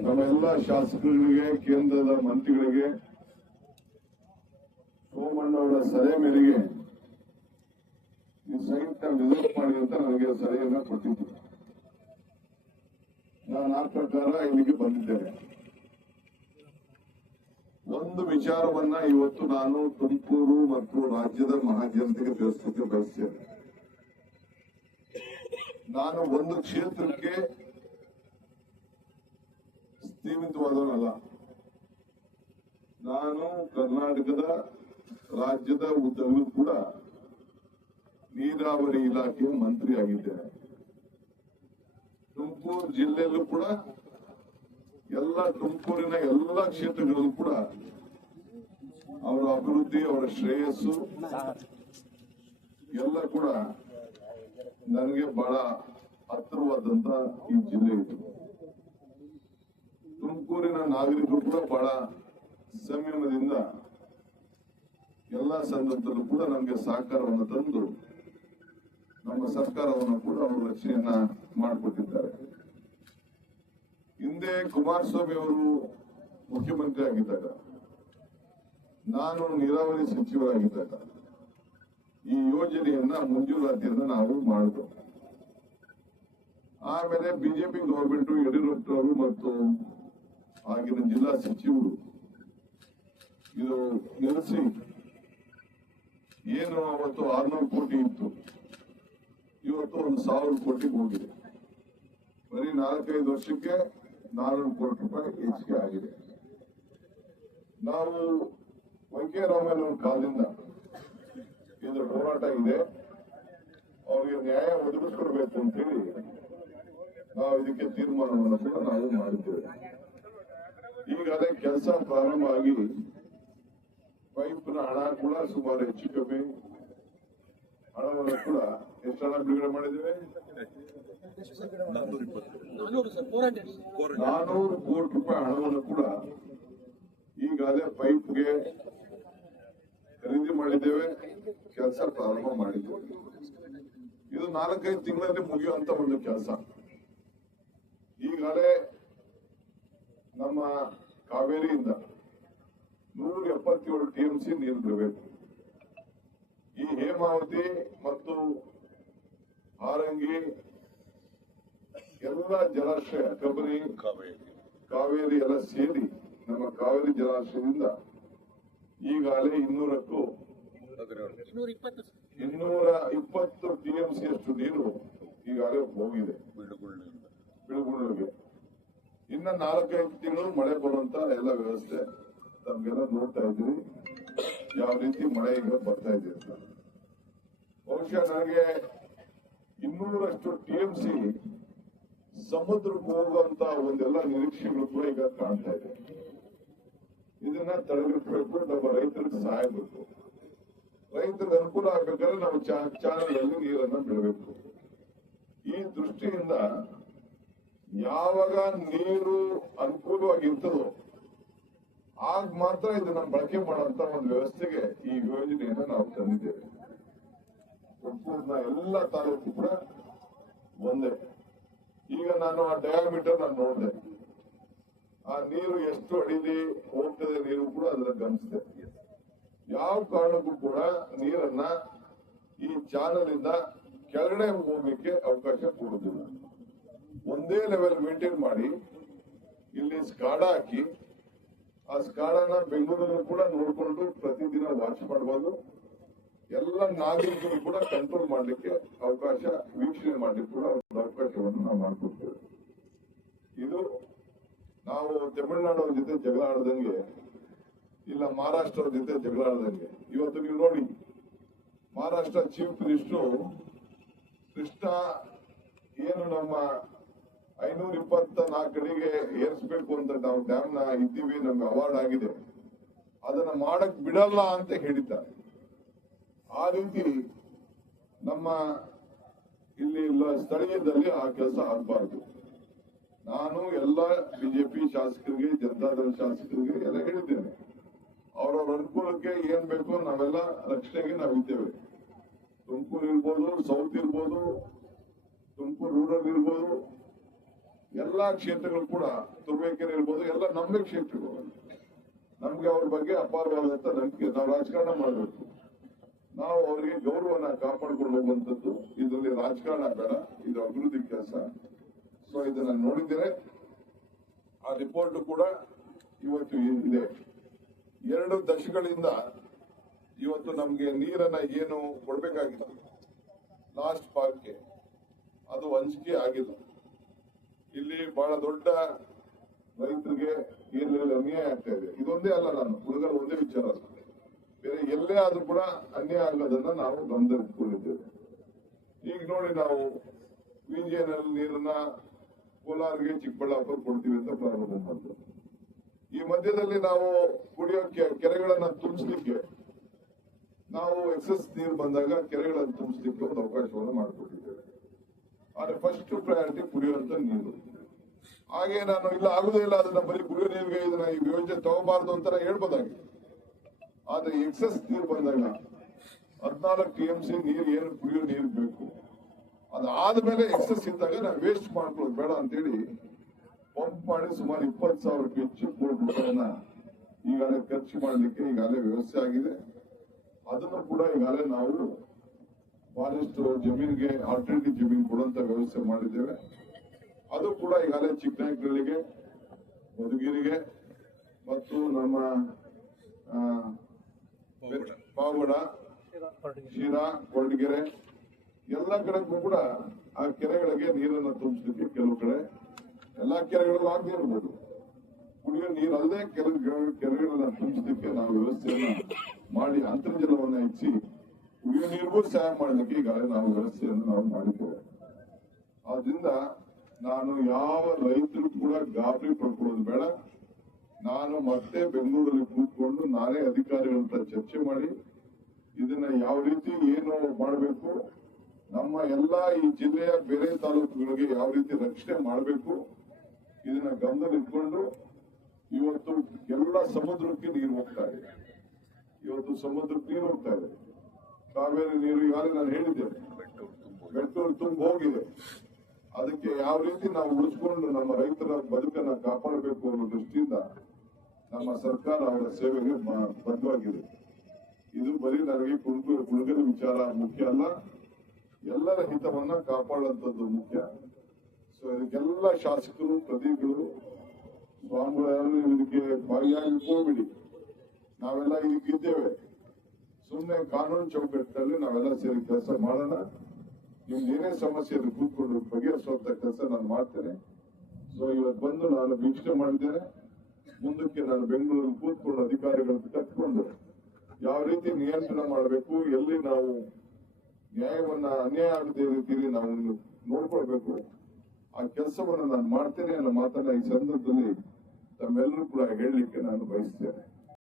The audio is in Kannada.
ಎಲ್ಲ ಶಾಸಕರಿಗೆ ಕೇಂದ್ರದ ಮಂತ್ರಿಗಳಿಗೆ ಅವರ ಸಲಹೆ ಮೇರೆಗೆ ಈ ಸಂಯುಕ್ತ ವಿರೋಧ ಮಾಡಿ ಅಂತ ನನಗೆ ಸಲಹೆಯನ್ನ ಕೊಟ್ಟಿದ್ದು ನಾನು ಆ ಪ್ರಕಾರ ಇಲ್ಲಿಗೆ ಬಂದಿದ್ದೇನೆ ಒಂದು ವಿಚಾರವನ್ನ ಇವತ್ತು ನಾನು ತುಮಕೂರು ಮತ್ತು ರಾಜ್ಯದ ಮಹಾಜನತೆಗೆ ತಿಳಿಸಲಿಕ್ಕೆ ಬಯಸ್ತೇನೆ ನಾನು ಒಂದು ಕ್ಷೇತ್ರಕ್ಕೆ ಸೀಮಿತವಾದವನಲ್ಲ ನಾನು ಕರ್ನಾಟಕದ ರಾಜ್ಯದ ಉದ್ದವೂ ಕೂಡ ನೀರಾವರಿ ಇಲಾಖೆಯ ಮಂತ್ರಿ ಆಗಿದ್ದೇನೆ ತುಮಕೂರು ಜಿಲ್ಲೆಯಲ್ಲೂ ಕೂಡ ಎಲ್ಲ ತುಮಕೂರಿನ ಎಲ್ಲ ಕ್ಷೇತ್ರಗಳಲ್ಲೂ ಕೂಡ ಅವರ ಅಭಿವೃದ್ಧಿ ಅವರ ಶ್ರೇಯಸ್ಸು ಎಲ್ಲ ಕೂಡ ನನಗೆ ಬಹಳ ಹತ್ತಿರವಾದಂತ ಈ ಜಿಲ್ಲೆ ಇದು ತುಮಕೂರಿನ ನಾಗರಿಕರು ಕೂಡ ಬಹಳ ಸಂಯಮದಿಂದ ಎಲ್ಲ ಸಂದರ್ಭದಲ್ಲೂ ಕೂಡ ನಮಗೆ ಸಹಕಾರವನ್ನು ತಂದು ನಮ್ಮ ಸರ್ಕಾರವನ್ನು ಕೂಡ ಅವರು ರಕ್ಷಣೆಯನ್ನ ಮಾಡಿಕೊಟ್ಟಿದ್ದಾರೆ ಹಿಂದೆ ಕುಮಾರಸ್ವಾಮಿ ಅವರು ಮುಖ್ಯಮಂತ್ರಿ ಆಗಿದ್ದಾಗ ನಾನು ನೀರಾವರಿ ಸಚಿವರಾಗಿದ್ದಾಗ ಈ ಯೋಜನೆಯನ್ನ ಮಂಜೂರಾತಿಯನ್ನ ನಾವು ಮಾಡೋದು ಆಮೇಲೆ ಬಿಜೆಪಿ ಗವರ್ಮೆಂಟ್ ಅವರು ಮತ್ತು ಆಗಿನ ಜಿಲ್ಲಾ ಸಚಿವರು ಇದು ನೆಲೆಸಿ ಏನು ಅವತ್ತು ಆರ್ನೂರು ಕೋಟಿ ಇತ್ತು ಇವತ್ತು ಒಂದು ಸಾವಿರ ಕೋಟಿ ಹೋಗಿದೆ ಬರೀ ನಾಲ್ಕೈದು ವರ್ಷಕ್ಕೆ ನಾನೂರು ಕೋಟಿ ರೂಪಾಯಿ ಹೆಚ್ಚಿಗೆ ಆಗಿದೆ ನಾವು ವೆಂಕಯ್ಯ ಕಾಲದಿಂದ ಇದು ಹೋರಾಟ ಇದೆ ಅವರಿಗೆ ನ್ಯಾಯ ಒದಗಿಸ್ಕೊಡ್ಬೇಕು ಅಂತೇಳಿ ನಾವು ಇದಕ್ಕೆ ತೀರ್ಮಾನವನ್ನು ಕೂಡ ನಾವು ಮಾಡಿದ್ದೇವೆ ಈಗ ಅದೇ ಕೆಲಸ ಪ್ರಾರಂಭ ಆಗಿ ಪೈಪ್ನ ಹಣ ಕೂಡ ಸುಮಾರು ಹೆಚ್ಚು ಕಮ್ಮಿ ಹಣವನ್ನು ಕೂಡ ಎಷ್ಟು ಹಣ ಬಿಡುಗಡೆ ಮಾಡಿದ್ದೇವೆ ನಾನೂರು ಕೋಟಿ ರೂಪಾಯಿ ಹಣವನ್ನು ಕೂಡ ಅದೇ ಪೈಪ್ಗೆ ಖರೀದಿ ಮಾಡಿದ್ದೇವೆ ಕೆಲಸ ಪ್ರಾರಂಭ ಮಾಡಿದ್ದೇವೆ ಇದು ನಾಲ್ಕೈದು ತಿಂಗಳಲ್ಲಿ ಮುಗಿಯುವಂತ ಒಂದು ಕೆಲಸ ಈಗಾಗಲೇ ನಮ್ಮ ಕಾವೇರಿಯಿಂದ ನೂರ ಎಪ್ಪತ್ತೇಳು ಟಿ ಎಂ ಸಿ ನೀರು ಬಿಡಬೇಕು ಈ ಹೇಮಾವತಿ ಮತ್ತು ಆರಂಗಿ ಎಲ್ಲ ಜಲಾಶಯ ಕಬರಿ ಕಾವೇರಿ ಕಾವೇರಿ ಎಲ್ಲ ಸೇರಿ ನಮ್ಮ ಕಾವೇರಿ ಜಲಾಶಯದಿಂದ ಈಗಾಗಲೇ ಇನ್ನೂರಕ್ಕೂ ಇನ್ನೂರ ಇಪ್ಪತ್ತು ಸಿ ಅಷ್ಟು ನೀರು ಈಗಾಗಲೇ ಹೋಗಿದೆ ಬಿಳುಗುಳ್ಳಿಗೆ ಇನ್ನ ನಾಲ್ಕೈದು ತಿಂಗಳು ಮಳೆ ಬರುವಂತ ಎಲ್ಲ ವ್ಯವಸ್ಥೆ ತಮ್ಗೆಲ್ಲ ನೋಡ್ತಾ ಇದ್ರಿ ಯಾವ ರೀತಿ ಮಳೆ ಈಗ ಬರ್ತಾ ಇದೆ ಅಂತ ಬಹುಶಃ ನನಗೆ ಇನ್ನೂರಷ್ಟು ಟಿ ಎಂ ಸಿ ಸಮುದ್ರಕ್ಕೆ ಹೋಗುವಂತ ಒಂದೆಲ್ಲ ನಿರೀಕ್ಷೆಗಳು ಕೂಡ ಈಗ ಕಾಣ್ತಾ ಇದೆ ಇದನ್ನ ತಡೆಗಟ್ಟಬೇಕು ನಮ್ಮ ರೈತರಿಗೆ ಸಹಾಯ ಬೇಕು ರೈತರಿಗೆ ಅನುಕೂಲ ಆಗ್ಬೇಕಾದ್ರೆ ನಾವು ಚಾನಲ್ ಅಲ್ಲಿ ನೀರನ್ನ ಬಿಡಬೇಕು ಈ ದೃಷ್ಟಿಯಿಂದ ಯಾವಾಗ ನೀರು ಇರ್ತದೋ ಆಗ ಮಾತ್ರ ಇದನ್ನ ಬಳಕೆ ಮಾಡುವಂತ ಒಂದು ವ್ಯವಸ್ಥೆಗೆ ಈ ಯೋಜನೆಯನ್ನ ನಾವು ತಂದಿದ್ದೇವೆ ಸಂಪೂರ್ಣ ಎಲ್ಲ ತಾಲೂಕು ಕೂಡ ಒಂದೇ ಈಗ ನಾನು ಆ ಡಯಾಮೀಟರ್ ನಾನು ನೋಡಿದೆ ಆ ನೀರು ಎಷ್ಟು ಅಡಿಲಿ ಹೋಗ್ತದೆ ನೀರು ಕೂಡ ಅದನ್ನ ಗಮನಿಸಿದೆ ಯಾವ ಕಾರಣಕ್ಕೂ ಕೂಡ ನೀರನ್ನ ಈ ಚಾನಲ್ ಇಂದ ಕೆಳಗಡೆ ಹೋಗಲಿಕ್ಕೆ ಅವಕಾಶ ಕೊಡುವುದಿಲ್ಲ ಒಂದೇ ಲೆವೆಲ್ ಮೇಂಟೈನ್ ಮಾಡಿ ಇಲ್ಲಿ ಸ್ಕಾಡ ಹಾಕಿ ಆ ಸ್ಕಾಡನ ಬೆಂಗಳೂರಲ್ಲೂ ಕೂಡ ನೋಡಿಕೊಂಡು ಪ್ರತಿದಿನ ವಾಚ್ ಮಾಡಬಹುದು ಎಲ್ಲ ನಾಗರಿಕರು ಕೂಡ ಕಂಟ್ರೋಲ್ ಮಾಡಲಿಕ್ಕೆ ಅವಕಾಶ ವೀಕ್ಷಣೆ ಮಾಡಲಿಕ್ಕೆ ಕೂಡ ಒಂದು ಅವಕಾಶವನ್ನು ನಾವು ಮಾಡಿಕೊಡ್ತೇವೆ ಇದು ನಾವು ತಮಿಳುನಾಡವ್ರ ಜೊತೆ ಜಗಳ ಆಡದಂಗೆ ಇಲ್ಲ ಮಹಾರಾಷ್ಟ್ರ ಜೊತೆ ಜಗಳ ಇವತ್ತು ನೀವು ನೋಡಿ ಮಹಾರಾಷ್ಟ್ರ ಚೀಫ್ ಮಿನಿಸ್ಟರ್ ಕೃಷ್ಣ ಏನು ನಮ್ಮ ಐನೂರ ಇಪ್ಪತ್ತ ನಾಲ್ಕಡಿಗೆ ಏರ್ಸ್ಬೇಕು ಅಂತ ನಾವು ಡ್ಯಾಮ್ ನ ಇದ್ದೀವಿ ನಮ್ಗೆ ಅವಾರ್ಡ್ ಆಗಿದೆ ಅದನ್ನ ಮಾಡಕ್ ಬಿಡಲ್ಲ ಅಂತ ಹೇಳಿದ್ದಾರೆ ಆ ರೀತಿ ನಮ್ಮ ಇಲ್ಲಿ ಸ್ಥಳೀಯದಲ್ಲಿ ಆ ಕೆಲಸ ಆಗಬಾರ್ದು ನಾನು ಎಲ್ಲ ಬಿಜೆಪಿ ಶಾಸಕರಿಗೆ ಜನತಾದಳ ಶಾಸಕರಿಗೆ ಎಲ್ಲ ಹೇಳಿದ್ದೇನೆ ಅವರವ್ರ ಅನುಕೂಲಕ್ಕೆ ಏನ್ ಬೇಕೋ ನಾವೆಲ್ಲ ರಕ್ಷಣೆಗೆ ನಾವಿದ್ದೇವೆ ತುಮಕೂರು ಇರ್ಬೋದು ಸೌತ್ ಇರ್ಬೋದು ತುಮಕೂರು ರೂರಲ್ ಇರ್ಬೋದು ಎಲ್ಲಾ ಕ್ಷೇತ್ರಗಳು ಕೂಡ ತುರ್ಬೇಕೆರೆ ಇರ್ಬೋದು ಎಲ್ಲ ನಮ್ಮೇ ಕ್ಷೇತ್ರಗಳು ನಮ್ಗೆ ಅವ್ರ ಬಗ್ಗೆ ಅಪಾರವಾದಂತ ನಂಬಿಕೆ ನಾವು ರಾಜಕಾರಣ ಮಾಡಬೇಕು ನಾವು ಅವರಿಗೆ ಗೌರವನ ಕಾಪಾಡ್ಕೊಂಡು ಹೋಗುವಂಥದ್ದು ಇದರಲ್ಲಿ ರಾಜಕಾರಣ ಬೇಡ ಇದು ಅಭಿವೃದ್ಧಿ ಕೆಲಸ ಸೊ ಇದನ್ನ ನೋಡಿದರೆ ಆ ರಿಪೋರ್ಟ್ ಕೂಡ ಇವತ್ತು ಇದೆ ಎರಡು ದಶಕಗಳಿಂದ ಇವತ್ತು ನಮಗೆ ನೀರನ್ನ ಏನು ಕೊಡಬೇಕಾಗಿತ್ತು ಲಾಸ್ಟ್ ಪಾರ್ಕ್ಗೆ ಅದು ಹಂಚಿಕೆ ಆಗಿದ್ದು ಇಲ್ಲಿ ಬಹಳ ದೊಡ್ಡ ರೈತರಿಗೆ ಏನಿಲ್ಲ ಅನ್ಯಾಯ ಆಗ್ತಾ ಇದೆ ಇದೊಂದೇ ಅಲ್ಲ ನಾನು ಹುಡುಗರು ಒಂದೇ ವಿಚಾರ ಅಲ್ಲ ಬೇರೆ ಎಲ್ಲೇ ಆದ್ರೂ ಕೂಡ ಅನ್ಯಾಯ ಆಗೋದನ್ನ ನಾವು ಗಮನದಲ್ಲಿಟ್ಕೊಂಡಿದ್ದೇವೆ ಈಗ ನೋಡಿ ನಾವು ಮಿಂಜೇನಲ್ಲಿ ನೀರನ್ನ ಕೋಲಾರ್ಗೆ ಚಿಕ್ಕಬಳ್ಳಾಪುರ ಕೊಡ್ತೀವಿ ಅಂತ ಪ್ರಾರಂಭ ಮಾಡಿದ್ರು ಈ ಮಧ್ಯದಲ್ಲಿ ನಾವು ಕುಡಿಯೋಕೆ ಕೆರೆಗಳನ್ನ ತುಂಬಿಸ್ಲಿಕ್ಕೆ ನಾವು ಎಕ್ಸಸ್ ನೀರು ಬಂದಾಗ ಕೆರೆಗಳನ್ನು ತುಂಬಿಸ್ಲಿಕ್ಕೆ ಒಂದು ಅವಕಾಶವನ್ನು ಮಾಡಿಕೊಟ್ಟಿದ್ದೇವೆ ಆದರೆ ಫಸ್ಟ್ ಪ್ರಯಾರಿಟಿ ಕುಡಿಯುವಂತ ನೀರು ಹಾಗೆ ನಾನು ಇಲ್ಲ ಆಗುದೇ ಇಲ್ಲ ಅದನ್ನ ಬರೀ ಕುಡಿಯೋ ನೀರಿಗೆ ಇದನ್ನ ಈ ಯೋಜನೆ ತಗೋಬಾರ್ದು ಅಂತ ಹೇಳ್ಬೋದಾಗಿ ಆದ್ರೆ ಎಕ್ಸಸ್ ನೀರು ಬಂದಾಗ ಹದಿನಾಲ್ಕು ಟಿ ಎಂ ಸಿ ನೀರು ಏನು ಕುಡಿಯೋ ನೀರು ಬೇಕು ಅದಾದ್ಮೇಲೆ ಎಕ್ಸಸ್ ಇದ್ದಾಗ ನಾವು ವೇಸ್ಟ್ ಮಾಡ್ಕೊಳ್ಳೋದು ಬೇಡ ಅಂತೇಳಿ ಪಂಪ್ ಮಾಡಿ ಸುಮಾರು ಇಪ್ಪತ್ತು ಸಾವಿರಕ್ಕೆ ಹೆಚ್ಚು ಕೋಟಿ ಈಗ ಈಗಾಗಲೇ ಖರ್ಚು ಮಾಡಲಿಕ್ಕೆ ಈಗಾಗಲೇ ವ್ಯವಸ್ಥೆ ಆಗಿದೆ ಅದನ್ನು ಕೂಡ ಈಗಾಗಲೇ ನಾವು ಬಹಳಷ್ಟು ಜಮೀನಿಗೆ ಆಲ್ಟರ್ನೇಟಿವ್ ಜಮೀನು ಕೊಡುವಂತ ವ್ಯವಸ್ಥೆ ಮಾಡಿದ್ದೇವೆ ಅದು ಕೂಡ ಈಗಾಗಲೇ ಚಿಕ್ಕನಾಯಕನಹಳ್ಳಿಗೆ ಮಧುಗಿರಿಗೆ ಮತ್ತು ನಮ್ಮ ಪಾವಡ ಶಿರಾ ಕೊರಟಗೆರೆ ಎಲ್ಲ ಕಡೆಗೂ ಕೂಡ ಆ ಕೆರೆಗಳಿಗೆ ನೀರನ್ನು ತುಂಬಿಸಲಿಕ್ಕೆ ಕೆಲವು ಕಡೆ ಎಲ್ಲ ಕೆರೆಗಳಲ್ಲೂ ಆಗದೆ ಇರ್ಬೋದು ನೀರು ಅಲ್ಲದೆ ಕೆರೆ ಕೆರೆಗಳನ್ನ ತುಂಬಿಸಲಿಕ್ಕೆ ನಾವು ವ್ಯವಸ್ಥೆಯನ್ನು ಮಾಡಿ ಅಂತರ್ಜಲವನ್ನು ಹೆಚ್ಚಿ ನೀರಿಗೂ ಸಹಾಯ ಮಾಡಲಿಕ್ಕೆ ಈಗಾಗಲೇ ನಾವು ವ್ಯವಸ್ಥೆಯನ್ನು ನಾವು ಮಾಡಿದ್ದೇವೆ ಆದ್ರಿಂದ ನಾನು ಯಾವ ರೈತರು ಕೂಡ ಗಾಬರಿ ಪಡ್ಕೊಳ್ಳೋದು ಬೇಡ ನಾನು ಮತ್ತೆ ಬೆಂಗಳೂರಲ್ಲಿ ಕೂತ್ಕೊಂಡು ನಾನೇ ಅಧಿಕಾರಿಗಳಂತ ಚರ್ಚೆ ಮಾಡಿ ಇದನ್ನ ಯಾವ ರೀತಿ ಏನು ಮಾಡಬೇಕು ನಮ್ಮ ಎಲ್ಲ ಈ ಜಿಲ್ಲೆಯ ಬೇರೆ ತಾಲೂಕುಗಳಿಗೆ ಯಾವ ರೀತಿ ರಕ್ಷಣೆ ಮಾಡಬೇಕು ಇದನ್ನ ಗಮನದಲ್ಲಿಟ್ಕೊಂಡು ಇವತ್ತು ಎಲ್ಲ ಸಮುದ್ರಕ್ಕೆ ನೀರು ಹೋಗ್ತಾ ಇದೆ ಇವತ್ತು ಸಮುದ್ರಕ್ಕೆ ನೀರು ಹೋಗ್ತಾ ಇದೆ ಕಾವೇರಿ ನೀರು ಈಗಾಗಲೇ ನಾನು ಹೇಳಿದ್ದೆ ಬೆಟ್ಟೂರು ತುಂಬ ಹೋಗಿದೆ ಅದಕ್ಕೆ ಯಾವ ರೀತಿ ನಾವು ಉಳಿಸ್ಕೊಂಡು ನಮ್ಮ ರೈತರ ಬದುಕನ್ನ ಕಾಪಾಡಬೇಕು ಅನ್ನೋ ದೃಷ್ಟಿಯಿಂದ ನಮ್ಮ ಸರ್ಕಾರ ಅವರ ಸೇವೆಗೆ ಬದ್ಧವಾಗಿದೆ ಇದು ಬರೀ ನನಗೆ ಕುಡುಕು ಕುಡುಗರ ವಿಚಾರ ಮುಖ್ಯ ಅಲ್ಲ ಎಲ್ಲರ ಹಿತವನ್ನ ಕಾಪಾಡುವಂಥದ್ದು ಮುಖ್ಯ ಸೊ ಇದಕ್ಕೆಲ್ಲ ಶಾಸಕರು ಪ್ರತಿಗಳು ಸ್ವಾಮಿಗಳು ಇದಕ್ಕೆ ಭಾಗಿಯಾಗಿ ಹೋಗ್ಬಿಡಿ ನಾವೆಲ್ಲ ಇದಕ್ಕಿದ್ದೇವೆ ಸುಮ್ಮನೆ ಕಾನೂನು ಚೌಕಟ್ಟಿನಲ್ಲಿ ನಾವೆಲ್ಲ ಸೇರಿ ಕೆಲಸ ಮಾಡೋಣ ನಿಮ್ದು ಏನೇ ಸಮಸ್ಯೆ ಇದ್ರೆ ಕೂತ್ಕೊಂಡು ಬಗೆಹರಿಸುವಂತ ಕೆಲಸ ನಾನು ಮಾಡ್ತೇನೆ ಸೊ ಇವತ್ತು ಬಂದು ನಾನು ವೀಕ್ಷಣೆ ಮಾಡಿದ್ದೇನೆ ಮುಂದಕ್ಕೆ ನಾನು ಬೆಂಗಳೂರು ಕೂತ್ಕೊಂಡು ಅಧಿಕಾರಿಗಳನ್ನು ಕಟ್ಕೊಂಡು ಯಾವ ರೀತಿ ನಿಯಂತ್ರಣ ಮಾಡಬೇಕು ಎಲ್ಲಿ ನಾವು ನ್ಯಾಯವನ್ನ ಅನ್ಯಾಯ ಆಗದೇ ರೀತಿಯಲ್ಲಿ ನಾವು ನೋಡ್ಕೊಳ್ಬೇಕು ಆ ಕೆಲಸವನ್ನು ನಾನು ಮಾಡ್ತೇನೆ ಅನ್ನೋ ಮಾತನ್ನ ಈ ಸಂದರ್ಭದಲ್ಲಿ ತಮ್ಮೆಲ್ಲರೂ ಕೂಡ ಹೇಳಲಿಕ್ಕೆ ನಾನು ಬಯಸ್ತೇನೆ